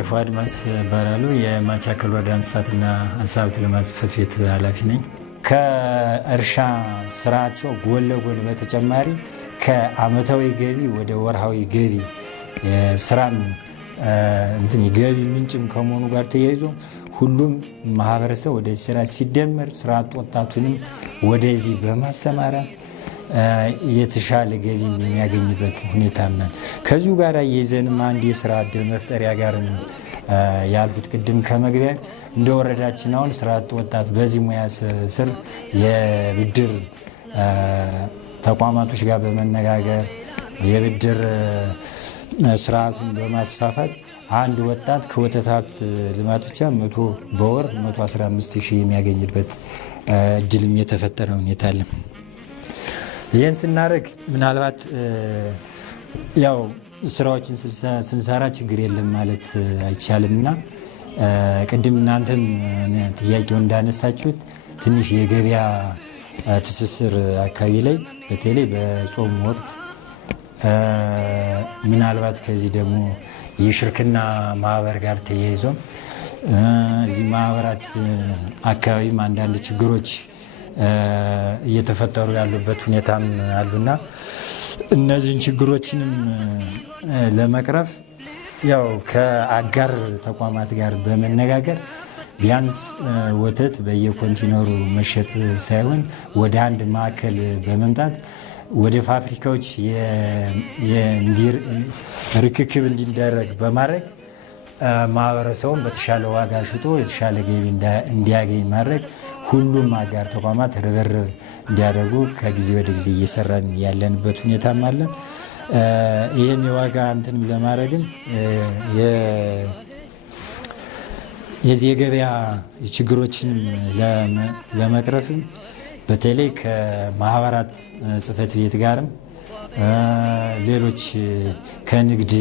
ገደፋው አድማስ እባላለሁ። የማቻከል ወረዳ እንስሳትና ዓሳ ሀብት ልማት ጽሕፈት ቤት ኃላፊ ነኝ። ከእርሻ ስራቸው ጎን ለጎን በተጨማሪ ከዓመታዊ ገቢ ወደ ወርሃዊ ገቢ ስራን ገቢ ምንጭም ከመሆኑ ጋር ተያይዞ ሁሉም ማህበረሰብ ወደዚህ ስራ ሲደመር ስራ አጥ ወጣቱንም ወደዚህ በማሰማራት የተሻለ ገቢ የሚያገኝበት ሁኔታ አለ። ከዚሁ ጋር የይዘንም አንድ የስራ እድል መፍጠሪያ ጋር ያልኩት ቅድም ከመግቢያ እንደ ወረዳችን አሁን ስራ አጥ ወጣት በዚህ ሙያ ስር የብድር ተቋማቶች ጋር በመነጋገር የብድር ስርዓቱን በማስፋፋት አንድ ወጣት ከወተት ሀብት ልማት ብቻ በወር 115,000 የሚያገኝበት እድልም የተፈጠረ ሁኔታ አለ። ይህን ስናደርግ ምናልባት ያው ስራዎችን ስንሰራ ችግር የለም ማለት አይቻልም እና ቅድም እናንተም ጥያቄውን እንዳነሳችሁት ትንሽ የገበያ ትስስር አካባቢ ላይ በተለይ በጾም ወቅት ምናልባት ከዚህ ደግሞ የሽርክና ማህበር ጋር ተያይዞም እዚህ ማህበራት አካባቢም አንዳንድ ችግሮች እየተፈጠሩ ያሉበት ሁኔታም አሉና እነዚህን ችግሮችንም ለመቅረፍ ያው ከአጋር ተቋማት ጋር በመነጋገር ቢያንስ ወተት በየኮንቲነሩ መሸጥ ሳይሆን ወደ አንድ ማዕከል በመምጣት ወደ ፋብሪካዎች ርክክብ እንዲደረግ በማድረግ ማህበረሰቡን በተሻለ ዋጋ ሽጦ የተሻለ ገቢ እንዲያገኝ ማድረግ ሁሉም አጋር ተቋማት ርብርብ እንዲያደርጉ ከጊዜ ወደ ጊዜ እየሰራን ያለንበት ሁኔታም አለ። ይህን የዋጋ እንትንም ለማድረግም የዚህ የገበያ ችግሮችንም ለመቅረፍም በተለይ ከማህበራት ጽሕፈት ቤት ጋርም ሌሎች ከንግድ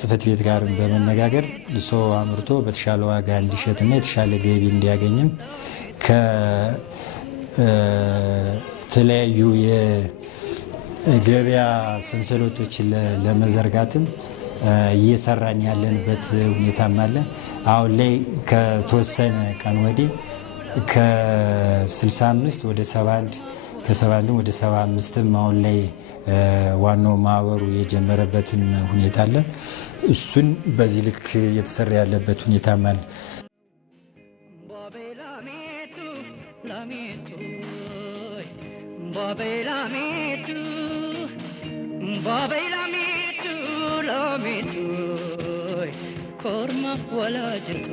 ጽሕፈት ቤት ጋርም በመነጋገር ሰው አምርቶ በተሻለ ዋጋ እንዲሸጥና የተሻለ ገቢ እንዲያገኝም ከተለያዩ የገበያ ሰንሰለቶችን ለመዘርጋትም እየሰራን ያለንበት ሁኔታም አለ። አሁን ላይ ከተወሰነ ቀን ወዲህ ከ65 ወደ 71 ከ71 ወደ 75ም አሁን ላይ ዋናው ማህበሩ የጀመረበትም ሁኔታ አለ። እሱን በዚህ ልክ እየተሰራ ያለበት ሁኔታም አለ። ኮርማ ወላጅቱ